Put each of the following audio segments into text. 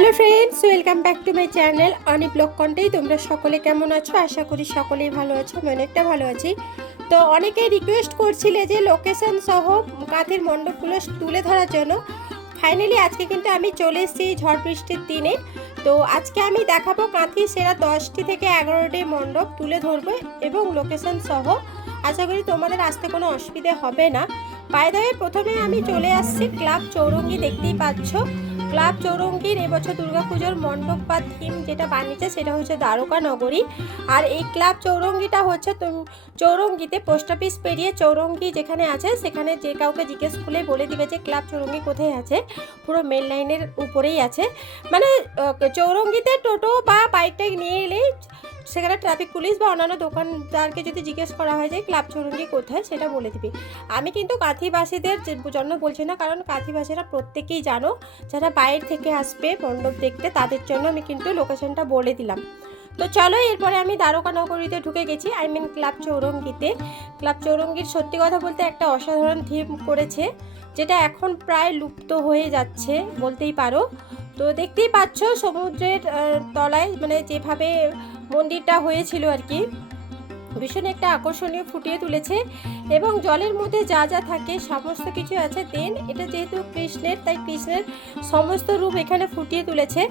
Hello friends welcome back to my channel Oni blog কন্টেই তোমরা সকলে কেমন আছো? আশা করি সকলেই ভালো আছো, আমি অনেকটা ভালো আছি। তো অনেকেই রিকোয়েস্ট করছিলে যে লোকেশন সহ কাঁথের মণ্ডপগুলো তুলে ধরার জন্য। ফাইনালি আজকে কিন্তু আমি চলে এসেছি ঝড় বৃষ্টির দিনে। তো আজকে আমি দেখাবো কাঁথি সেরা দশটি থেকে এগারোটি মণ্ডপ তুলে ধরবো এবং লোকেশন সহ। আশা করি তোমাদের আসতে কোনো অসুবিধে হবে না। বাইরে প্রথমে আমি চলে আসছি ক্লাব চৌরঙ্গি, দেখতেই পাচ্ছ। ক্লাব চৌরঙ্গীর এবছর দুর্গাপুজোর মণ্ডপ বা থিম যেটা বানিয়েছে সেটা হচ্ছে দ্বারকা নগরী। আর এই ক্লাব চৌরঙ্গিটা হচ্ছে চৌরঙ্গিতে পোস্ট অফিস পেরিয়ে চৌরঙ্গি যেখানে আছে, সেখানে যে কাউকে জিজ্ঞেস করলে বলে দিবে যে ক্লাব চৌরঙ্গি কোথায় আছে। পুরো মেন লাইনের উপরেই আছে। মানে চৌরঙ্গিতে টোটো বা বাইকটা নিয়ে এলেই সেখানে ট্রাফিক পুলিশ বা অন্যান্য দোকানদারকে যদি জিজ্ঞেস করা হয় যে, ক্লাব চৌরঙ্গি কোথায়? সেটা বলে দিবি। আমি কিন্তু কাঁথিবাসীদের জন্য বলছি না, কারণ কাঁথিবাসীরা প্রত্যেকেই জানো, যারা বাইরে থেকে আসবে মণ্ডপ দেখতে, তাদের জন্য আমি কিন্তু লোকেশনটা বলে দিলাম। তো চলো, এরপরে আমি দ্বারকা নগরীতে ঢুকে গেছি। আই মিন ক্লাব চৌরঙ্গিতে। ক্লাব চৌরঙ্গির সত্যি কথা বলতে একটা অসাধারণ থিম করেছে, যেটা এখন প্রায় লুপ্ত হয়ে যাচ্ছে, বলতেই পারো। তো দেখতেই পাচ্ছ সমুদ্রের তলায় মানে যেভাবে মন্দিরটা হয়েছিল আর কি, ভীষণ একটা আকর্ষণীয় ফুটিয়ে তুলেছে এবং জলের মধ্যে যা যা থাকে সমস্ত কিছু আছে দেন এটা যেহেতু কৃষ্ণের, তাই কৃষ্ণের সমস্ত রূপ এখানে ফুটিয়ে তুলেছে।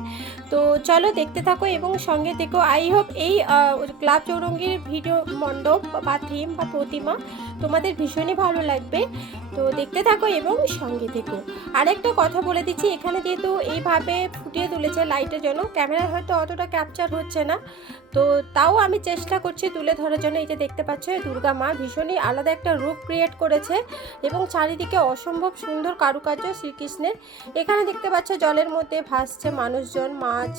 তো চলো দেখতে থাকো এবং সঙ্গে দেখো আই হোপ এই ক্লাব চৌরঙ্গির ভিডিও মণ্ডপ বা থিম বা প্রতিমা তোমাদের ভীষণই ভালো লাগবে। তো দেখতে থাকো এবং সঙ্গে থেকো। আরেকটা কথা বলে দিচ্ছি, এখানে যেহেতু এইভাবে ফুটিয়ে তুলেছে লাইটের জন্য, ক্যামেরা হয়তো অতটা ক্যাপচার হচ্ছে না। তো তাও আমি চেষ্টা করছি তুলে ধরার জন্য, এই যে দেখতে পাচ্ছ দুর্গা মা ভীষণই আলাদা একটা রূপ ক্রিয়েট করেছে এবং চারিদিকে অসম্ভব সুন্দর কারুকার্য শ্রীকৃষ্ণের। এখানে দেখতে পাচ্ছ, জলের মধ্যে ভাসছে মানুষজন, মাছ,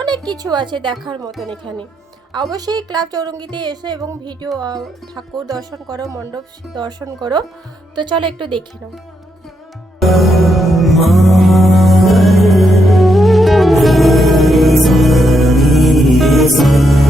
অনেক কিছু আছে দেখার মতন এখানে। অবশ্যই ক্লাব চৌরঙ্গিতে এসো এবং ভিডিও ঠাকুর দর্শন করো, মণ্ডপ দর্শন করো। তো চলো একটু দেখে নাও। Hare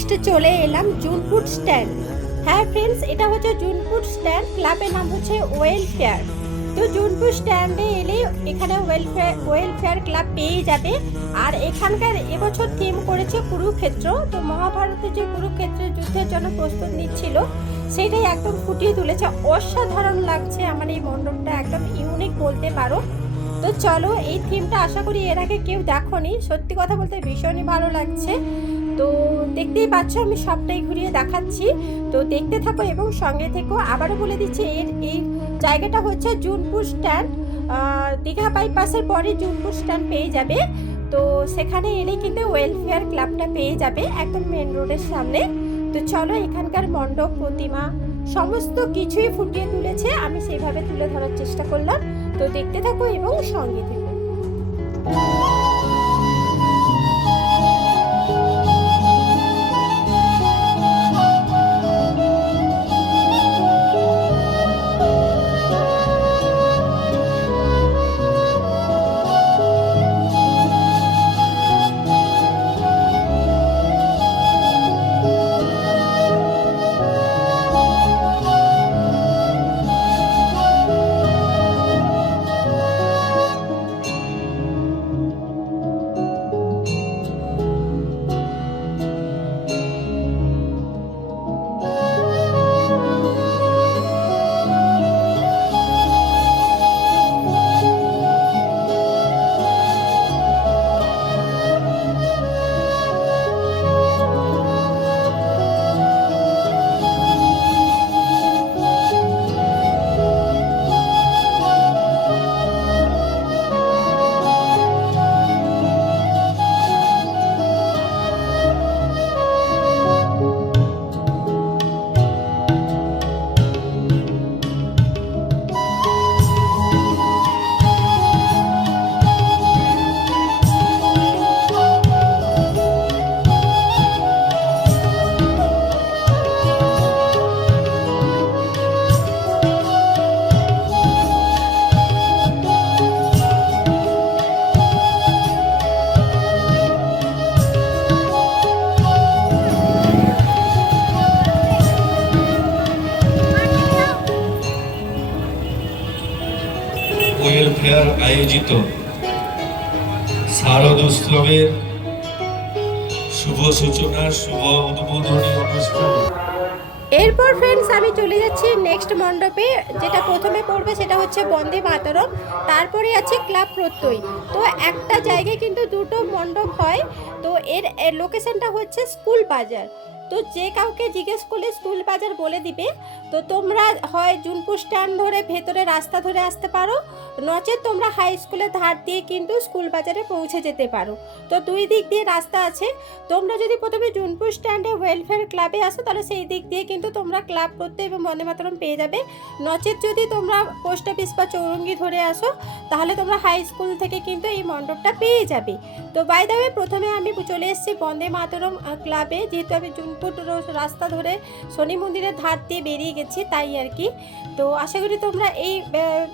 নেক্সট চলে এলাম জুনপুট স্ট্যান্ড হ্যাঁ ফ্রেন্ডস এটা হচ্ছে জুনপুট স্ট্যান্ড ক্লাবের নাম হচ্ছে ওয়েলফেয়ার তো জুনপুর স্ট্যান্ডে এলে এখানে ওয়েলফেয়ার ওয়েলফেয়ার ক্লাব পেয়ে যাবে। আর এখানকার এবছর থিম করেছে কুরুক্ষেত্র। তো মহাভারতের যে কুরুক্ষেত্রের যুদ্ধের জন্য প্রস্তুত নিচ্ছিল, সেটাই একদম ফুটিয়ে তুলেছে। অসাধারণ লাগছে আমার এই মণ্ডপটা, একদম ইউনিক বলতে পারো। তো চলো এই থিমটা আশা করি এর আগে কেউ দেখোনি। সত্যি কথা বলতে ভীষণই ভালো লাগছে। তো দেখতেই পাচ্ছ, আমি সবটাই ঘুরিয়ে দেখাচ্ছি। তো দেখতে থাকো এবং সঙ্গে থেকো। আবারও বলে দিচ্ছি, এর, এই জায়গাটা হচ্ছে জুনপুর স্ট্যান্ড। দীঘা বাইপাসের পরে জুনপুর স্ট্যান্ড পেয়ে যাবে। তো সেখানে এলেই কিন্তু ওয়েলফেয়ার ক্লাবটা পেয়ে যাবে একদম মেন রোডের সামনে। তো চলো, এখানকার মণ্ডপ, প্রতিমা, সমস্ত কিছুই ফুটিয়ে তুলেছে। আমি সেইভাবে তুলে ধরার চেষ্টা করলাম। তো দেখতে থাকো এবং সঙ্গে থেকো। হচ্ছে বন্দে মাতরম, তারপরে আছে ক্লাব প্রত্যয়। তো একটা জায়গায় কিন্তু দুটো মণ্ডপ হয়, তো এর এর লোকেশনটা হচ্ছে স্কুল বাজার। তো যে কাউকে জিজ্ঞেস করলে স্কুল বাজার বলে দিবে। তো তোমরা হয় জুনপুর স্ট্যান্ড ধরে ভেতরে রাস্তা ধরে আসতে পারো, নচেত তোমরা হাই স্কুলের ধার দিয়ে কিন্তু স্কুল বাজারে পৌঁছে যেতে পারো। তো দুই দিক দিয়ে রাস্তা আছে। তোমরা যদি প্রথমে জুনপুর স্ট্যান্ডে ওয়েলফেয়ার ক্লাবে আসো, তাহলে সেই দিক দিয়ে কিন্তু তোমরা ক্লাব করতে এবং বন্দে মাতরম পেয়ে যাবে। নচেত যদি তোমরা পোস্ট অফিস বা চৌরঙ্গি ধরে আসো, তাহলে তোমরা হাই স্কুল থেকে কিন্তু এই মণ্ডপটা পেয়ে যাবে। তো বাই দ্য ওয়ে প্রথমে আমি চলে এসেছি বন্দে মাতরম ক্লাবে যেহেতু আমি জুনপুর রো- রাস্তা ধরে শনি মন্দিরের ধার দিয়ে বেরিয়ে গেছি, তাই আর কি। তো আশা করি তোমরা এই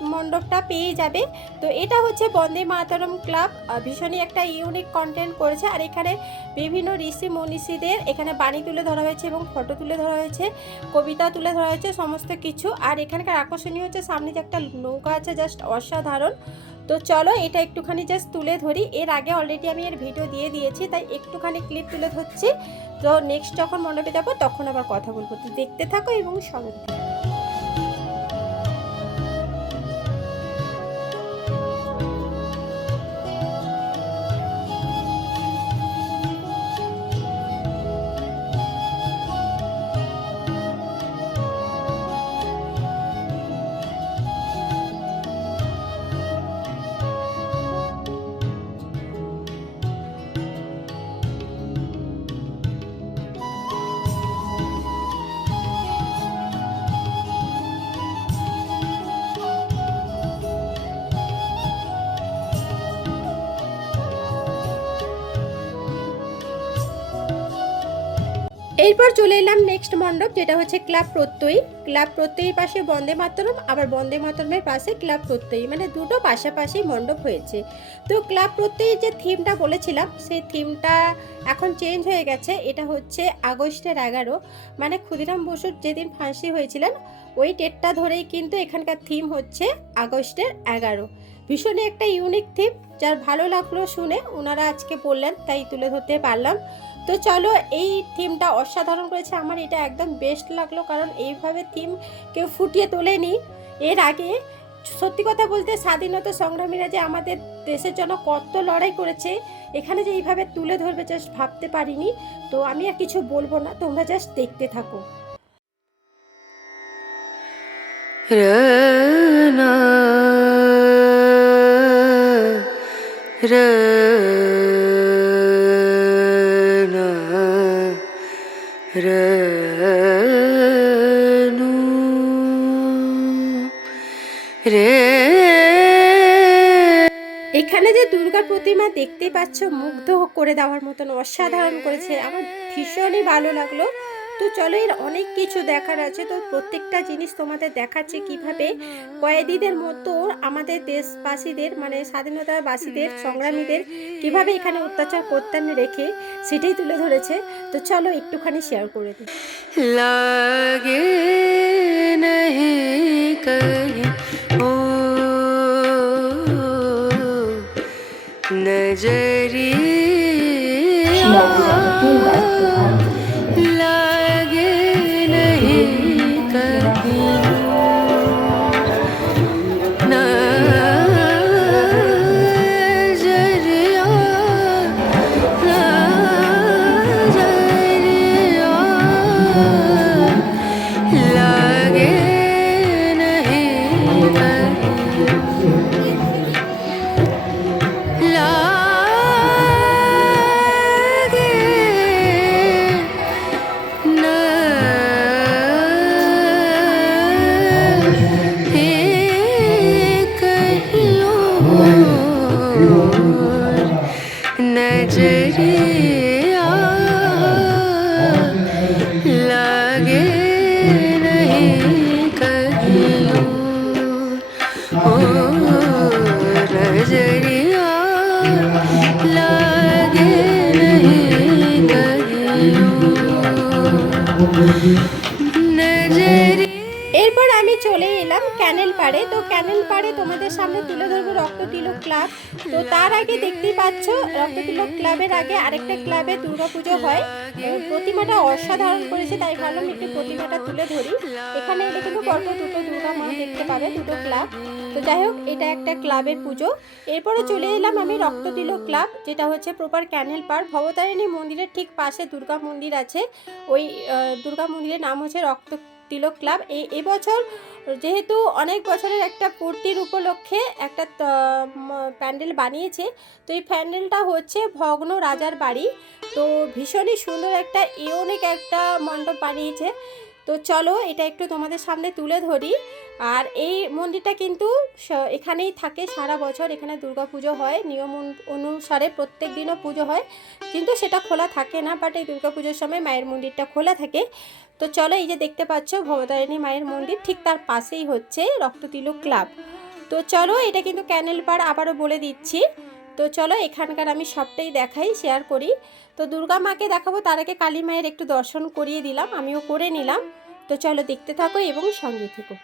মণ্ডপটা পেয়ে যাবে। তো এটা হচ্ছে বন্দে মাতরম ক্লাব। ভীষণই একটা ইউনিক কন্টেন্ট করেছে। আর এখানে বিভিন্ন ঋষি মনীষীদের এখানে বাণী তুলে ধরা হয়েছে এবং ফটো তুলে ধরা হয়েছে, কবিতা তুলে ধরা হয়েছে, সমস্ত কিছু। আর এখানকার আকর্ষণীয় হচ্ছে সামনে যে একটা নৌকা আছে জাস্ট অসাধারণ। তো চলো এটা একটুখানি জাস্ট তুলে ধরি। এর আগে অলরেডি আমি এর ভিডিও দিয়ে দিয়েছি, তাই একটুখানি ক্লিপ তুলে ধরছি। তো নেক্সট যখন মণ্ডপে যাব, তখন আবার কথা বলব। তো দেখতে থাকো এবং সঙ্গে এরপর চলে এলাম নেক্সট মণ্ডপ, যেটা হচ্ছে ক্লাব প্রত্যয়ী। ক্লাব প্রত্যয়ীর পাশে বন্দে মাতরম, আবার বন্দে মাতরমের পাশে ক্লাব প্রত্যয়ী। মানে দুটো পাশাপাশি মণ্ডপ হয়েছে। তো ক্লাব প্রত্যয়ীর যে থিমটা বলেছিলাম, সেই থিমটা এখন চেঞ্জ হয়ে গেছে। এটা হচ্ছে আগস্টের এগারো। মানে ক্ষুদিরাম বসুর যেদিন ফাঁসি হয়েছিলেন, ওই ডেটটা ধরেই কিন্তু এখানকার থিম হচ্ছে আগস্টের এগারো। ভীষণই একটা ইউনিক থিম যার ভালো লাগল শুনে ওনারা আজকে বললেন, তাই তুলে ধরতে পারলাম। তো চলো, এই থিমটা অসাধারণ করেছে। আমার এটা একদম বেস্ট লাগল, কারণ এইভাবে থিম কেউ ফুটিয়ে তোলেনি। এর আগে সত্যি কথা বলতে স্বাধীনতা সংগ্রামীরা যে আমাদের দেশের জন্য কত লড়াই করেছে, এখানে যে এইভাবে তুলে ধরবে জাস্ট ভাবতে পারিনি। তো আমি আর কিছু বলব না, তোমরা জাস্ট দেখতে থাকো। रना এখানে যে দুর্গা প্রতিমা দেখতে পাচ্ছ, মুগ্ধ করে দেওয়ার মতন অসাধারণ করেছে। আমার ভীষণই ভালো লাগল। তো চলো এর অনেক কিছু দেখার আছে তো প্রত্যেকটা জিনিস তোমাদের দেখাচ্ছে কিভাবে কয়েদিদের মতো আমাদের দেশবাসীদের মানে স্বাধীনতাবাসীদের সংগ্রামীদের কিভাবে এখানে অত্যাচার করতেন রেখে সেটাই তুলে ধরেছে তো চলো একটুখানি শেয়ার করে দিই लागे नहीं कहीं ओ नजरिया চলে এলাম ক্যানেল পাড়ে। তো ক্যানেল পাড়ে তোমাদের সামনে তুলে ধরবো রক্ত তিলক ক্লাব। তো তার আগে দেখতেই পাচ্ছ রক্ত তিলক ক্লাবের আগে আরেকটা ক্লাবে দুর্গাপুজো হয়। প্রতিমাটা অসাধারণ করেছে, তাই ভাবলাম একটু প্রতিমাটা তুলে ধরি। এখানে এটা কিন্তু পরপর দুটো দুর্গা মা দেখতে পাবে, দুটো ক্লাব। তো যাই হোক, এটা একটা ক্লাবের পুজো। এরপরে চলে এলাম আমি রক্ত তিলক ক্লাব, যেটা হচ্ছে প্রপার ক্যানেল পার ভবতারিণী মন্দিরের ঠিক পাশে দুর্গা মন্দির আছে। ওই দুর্গা মন্দিরের নাম হচ্ছে রক্ত তিলক ক্লাব। এই এবছর যেহেতু অনেক বছরের একটা পূর্তির উপলক্ষে একটা প্যান্ডেল বানিয়েছে, তো এই প্যান্ডেলটা হচ্ছে ভগ্ন রাজার বাড়ি। তো ভীষণই সুন্দর একটা, ইউনিক একটা মণ্ডপ বানিয়েছে। তো চলো এটা একটু তোমাদের সামনে তুলে ধরি। আর এই মন্দিরটা কিন্তু এখানেই থাকে সারা বছর। এখানে দুর্গা পুজো হয়, নিয়ম অনু- অনুসারে প্রত্যেক দিনও পুজো হয়। কিন্তু সেটা খোলা থাকে না বাট এই দুর্গাপুজোর সময় মায়ের মন্দিরটা খোলা থাকে। তো চলো এই যে দেখতে পাচ্ছ ভবতারিণী মায়ের মন্দির, ঠিক তার পাশেই হচ্ছে রক্ততিলক ক্লাব। তো চলো এটা কিন্তু ক্যানেল পার আবারও বলে দিচ্ছি। তো চলো এখানকার আমি সবটাই দেখাই শেয়ার করি। তো দুর্গা মাকে দেখাবো, তার আগে কালী মায়ের একটু দর্শন করিয়ে দিলাম, আমিও করে নিলাম। তো চলো দেখতে থাকো এবং সঙ্গে থেকো।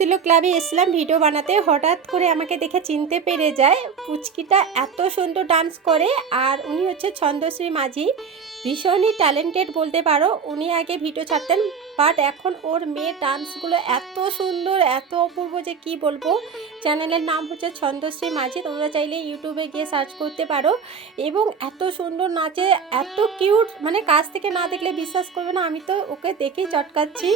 দিল ক্লাবে এসলাম ভিডিও বানাতে। হঠাৎ করে আমাকে দেখে চিনতে পেরে যায় পুচকিটা এত সুন্দর ডান্স করে আর উনি হচ্ছে ছন্দশ্রী মাঝি। ভীষণই ট্যালেন্টেড বলতে পারো। উনি আগে ভিডিও ছাড়তেন বাট এখন ওর মেয়ের ডান্সগুলো এত সুন্দর, এত অপূর্ব যে কি বলব? চ্যানেলের নাম হচ্ছে ছন্দশ্রী মাঝি। তোমরা চাইলে ইউটিউবে গিয়ে সার্চ করতে পারো। এবং এত সুন্দর নাচে, এত কিউট মানে কাছ থেকে না দেখলে বিশ্বাস করবে না, আমি তো ওকে দেখেই চটকাচ্ছি।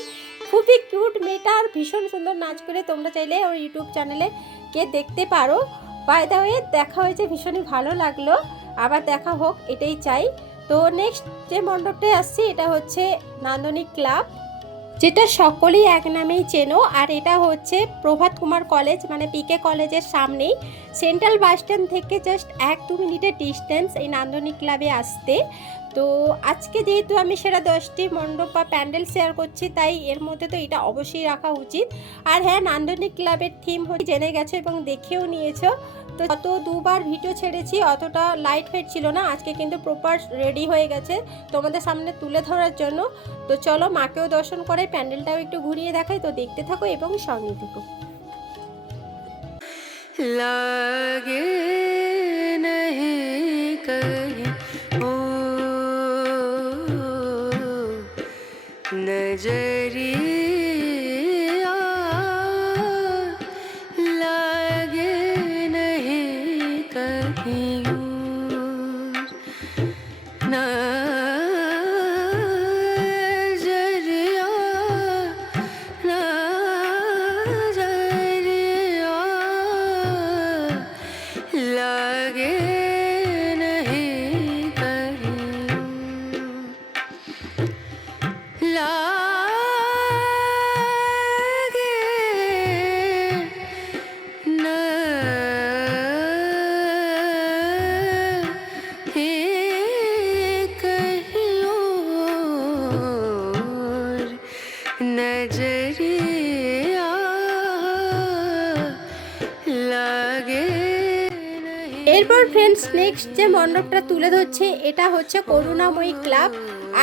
খুবই কিউট মেয়েটা আর ভীষণ সুন্দর নাচ করে তোমরা চাইলে ওর ইউটিউব চ্যানেলে গিয়ে দেখতে পারো। বাই দ্য ওয়ে দেখা হয়েছে, ভীষণই ভালো লাগল। আবার দেখা হোক, এটাই চাই। তো নেক্সট যে মণ্ডপটায় আসছি, এটা হচ্ছে নান্দনিক ক্লাব। যেটা সকলেই এক নামেই চেনো, আর এটা হচ্ছে প্রভাত কুমার কলেজ মানে পিকে কলেজের সামনেই। সেন্ট্রাল বাস স্ট্যান্ড থেকে জাস্ট এক দু মিনিটের ডিস্টেন্স এই নান্দনিক ক্লাবে আসতে। তো আজকে যেহেতু আমি সেরা দশটি মণ্ডপ বা প্যান্ডেল শেয়ার করছি, তাই এর মধ্যে তো এটা অবশ্যই রাখা উচিত। আর হ্যাঁ নান্দনিক ক্লাবের থিম হচ্ছে জেনে গেছো এবং দেখেও নিয়েছো। তো যত দুবার ভিডিও ছেড়েছি, অতটা লাইট ফেট ছিল না, আজকে কিন্তু প্রপার রেডি হয়ে গেছে তোমাদের সামনে তুলে ধরার জন্য। তো চলো মাকেও দর্শন করে প্যান্ডেলটাও একটু ঘুরিয়ে দেখাই। তো দেখতে থাকো এবং সঙ্গে থেকো। लागे Jay. মণ্ডপটা তুলে ধরছে, এটা হচ্ছে করুণাময়ী ক্লাব,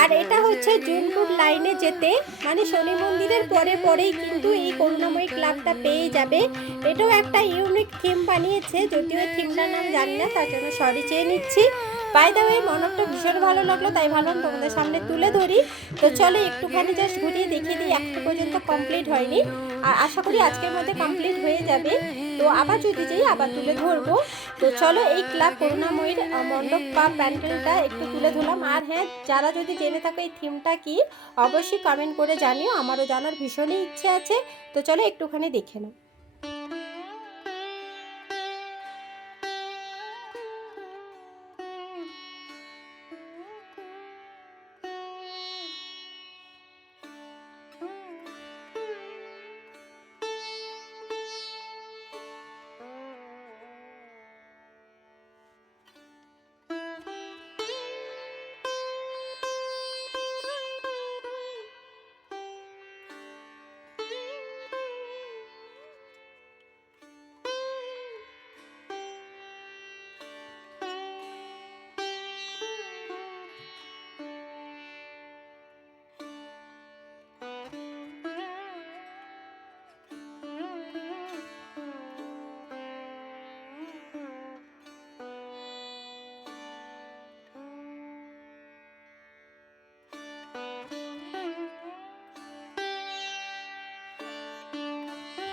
আর এটা হচ্ছে জুনপুর লাইনে যেতে। মানে শনি মন্দিরের পরে পরেই কিন্তু এই করুণাময়ী ক্লাবটা পেয়ে যাবে। এটাও একটা ইউনিক থিম বানিয়েছে, যদিও থিমটার নাম জানি না, তার জন্য সরি চেয়ে নিচ্ছি। বাই দ্য ওয়ে মণ্ডপটা ভীষণ ভালো লাগল, তাই ভাবলাম তোমাদের সামনে তুলে ধরি। তো চলো একটুখানি জাস্ট ঘুরিয়ে দেখিয়ে দিই একটা পর্যন্ত কমপ্লিট হয়নি। আর আশা করি আজকের মধ্যে কমপ্লিট হয়ে যাবে। তো আবার যদি যাই, আবার তুলে ধরবো। তো চলো এই ক্লাব করুণাময়ীর মণ্ডপ বা প্যান্ডেলটা একটু তুলে ধরলাম। আর হ্যাঁ যারা যদি জেনে থাকো এই থিমটা কি, অবশ্যই কমেন্ট করে জানিও। আমারও জানার ভীষণই ইচ্ছে আছে। তো চলো একটুখানি দেখে নাও।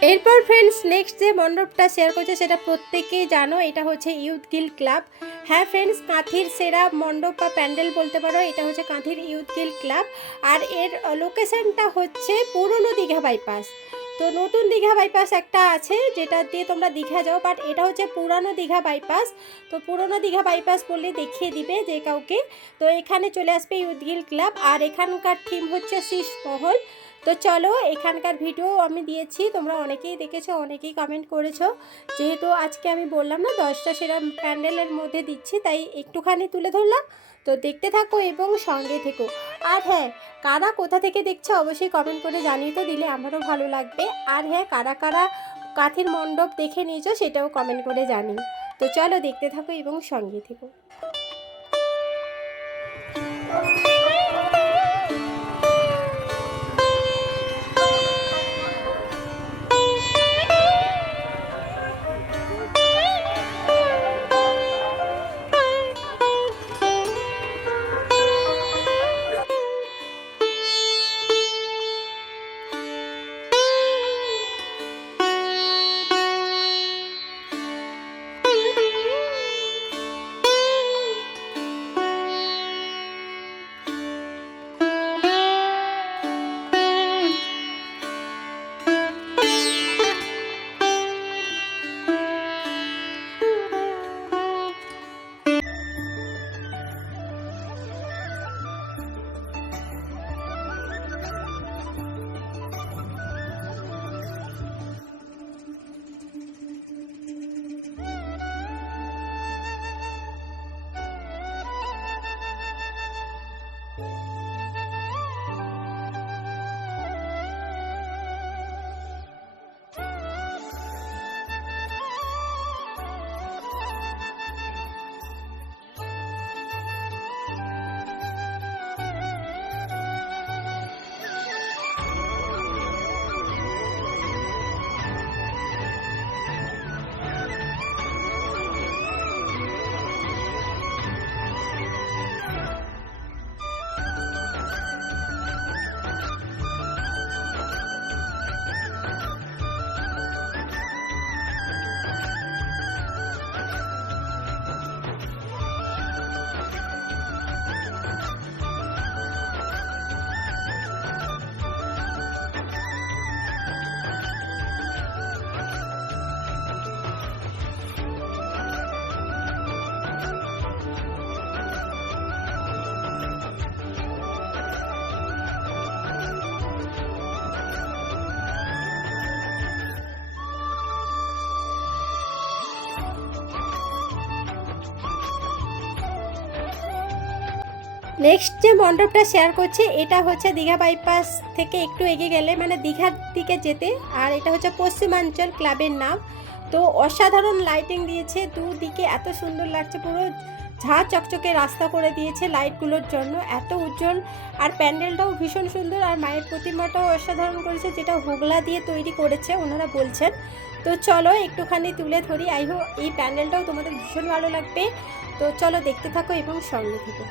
এরপর ফ্রেন্ডস নেক্সট যে মণ্ডপটা শেয়ার করছে সেটা প্রত্যেকেই জানো, এটা হচ্ছে ইউথ গিল্ড ক্লাব হ্যাঁ ফ্রেন্ডস কাঁথির সেরা মণ্ডপ বা প্যান্ডেল বলতে পারো, এটা হচ্ছে কাঁথির ইউথ গিল্ড ক্লাব আর এর লোকেশনটা হচ্ছে পুরনো দীঘা বাইপাস তো নতুন দীঘা বাইপাস একটা আছে, যেটা দিয়ে তোমরা দীঘা যাও বাট এটা হচ্ছে পুরানো দীঘা বাইপাস তো পুরনো দীঘা বাইপাস বললে দেখিয়ে দিবে যে কাউকে। তো এখানে চলে আসবে ইউথ গিল্ড ক্লাব আর এখানকার থিম হচ্ছে শীষ মহল। তো চলো এখানকার ভিডিও আমি দিয়েছি, তোমরা অনেকেই দেখেছ, অনেকেই কমেন্ট করেছ। যেহেতু আজকে আমি বললাম না, দশটা সেরা প্যান্ডেলের মধ্যে দিচ্ছি, তাই একটুখানি তুলে ধরলাম। তো দেখতে থাকো এবং সঙ্গে থেকো। আর হ্যাঁ কারা কোথা থেকে দেখছ অবশ্যই কমেন্ট করে জানিয়ে তো দিলে আমারও ভালো লাগবে। আর হ্যাঁ কারা কারা কাঠের মণ্ডপ দেখে নিয়েছো সেটাও কমেন্ট করে জানি তো চলো দেখতে থাকো এবং সঙ্গে থেকো। নেক্সট যে মণ্ডপটা শেয়ার করছে, এটা হচ্ছে দীঘা বাইপাস থেকে একটু এগিয়ে গেলে মানে দীঘার দিকে যেতে। আর এটা হচ্ছে পশ্চিমাঞ্চল ক্লাবের নাম। তো অসাধারণ লাইটিং দিয়েছে, দুদিকে এত সুন্দর লাগছে, পুরো ঝাঁ চকচকে রাস্তা করে দিয়েছে লাইটগুলোর জন্য, এত উজ্জ্বল। আর প্যান্ডেলটাও ভীষণ সুন্দর, আর মায়ের প্রতিমাটাও অসাধারণ করেছে, যেটা হোগলা দিয়ে তৈরি করেছে, ওনারা বলছেন। তো চলো একটুখানি তুলে ধরি, আই হোপ এই প্যান্ডেলটাও তোমাদের ভীষণ ভালো লাগবে। তো চলো দেখতে থাকো এবং সঙ্গে থেকো।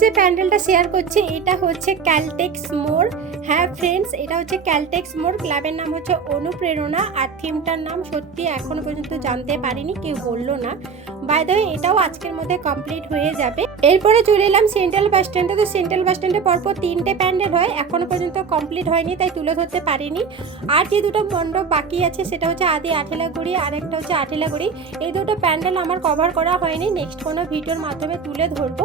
যে প্যান্ডেলটা শেয়ার করছি, এটা হচ্ছে ক্যালটেক্স মোর হ্যাঁ ফ্রেন্ডস এটা হচ্ছে ক্যালটেক্স মোর ক্লাবের নাম হচ্ছে অনুপ্রেরণা। আর থিমটার নাম সত্যি এখনও পর্যন্ত জানতে পারিনি, কেউ বলল না। বাই দ্য এটাও আজকের মধ্যে কমপ্লিট হয়ে যাবে। এরপরে চলে এলাম সেন্ট্রাল বাস স্ট্যান্ডে তো সেন্ট্রাল বাস স্ট্যান্ডে পরপর তিনটে প্যান্ডেল হয়। এখনও পর্যন্ত কমপ্লিট হয়নি, তাই তুলে ধরতে পারিনি। আর যে দুটো মণ্ডপ বাকি আছে, সেটা হচ্ছে আদি আঠেলাগুড়ি, আর একটা হচ্ছে আঠেলাগুড়ি। এই দুটো প্যান্ডেল আমার কভার করা হয়নি। নেক্সট কোনো ভিডিওর মাধ্যমে তুলে ধরবো।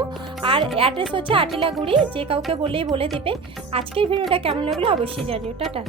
আর অ্যাড্রেস হচ্ছে আটিলাগুড়ি যে কাউকে বলেই বলে দেবে। আজকের ভিডিওটা কেমন লাগল অবশ্যই জানিও। টাটা।